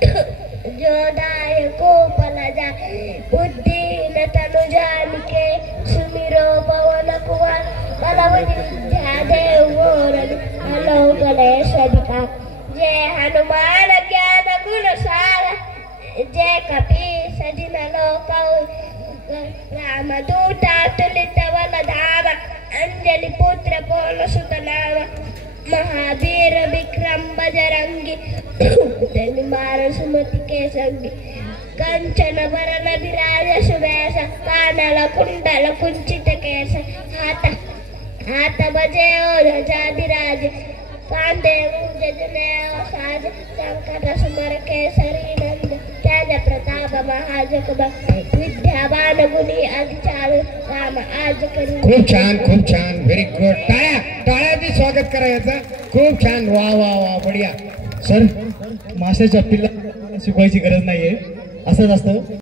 जोदाय को पलजा बुद्धि न तनु जानिके सुमिरो पवन कुमार बलवती विद्या देव हलो गणेश अधिका जय हनुमान ज्ञान गुण सार जय कपी सजिन लोक रामदूता तुलित बलधाम अंजलि पुत्र पवन सुत नाम महावीर विक्रम बजरंगी धनुमार सुमति के संगी कंचन वरण विराज सुबेश कानल कुंडल कुंचित केश हाथ बजे ध्वजा विराज कांधे मूंज जनेऊ साज संकट सुमर केसरी नंद तेज प्रताप महाजगब विद्यावान गुणी अधिचारू राम आज करी। खूप छान व्हेरी गुड। टाळ्या टाळ्याने स्वागत करायचं। खूप छान वा वा वा बढिया। सर माशाच्या पिल्ला शिकवायची गरज नाहीये, असंच असतं।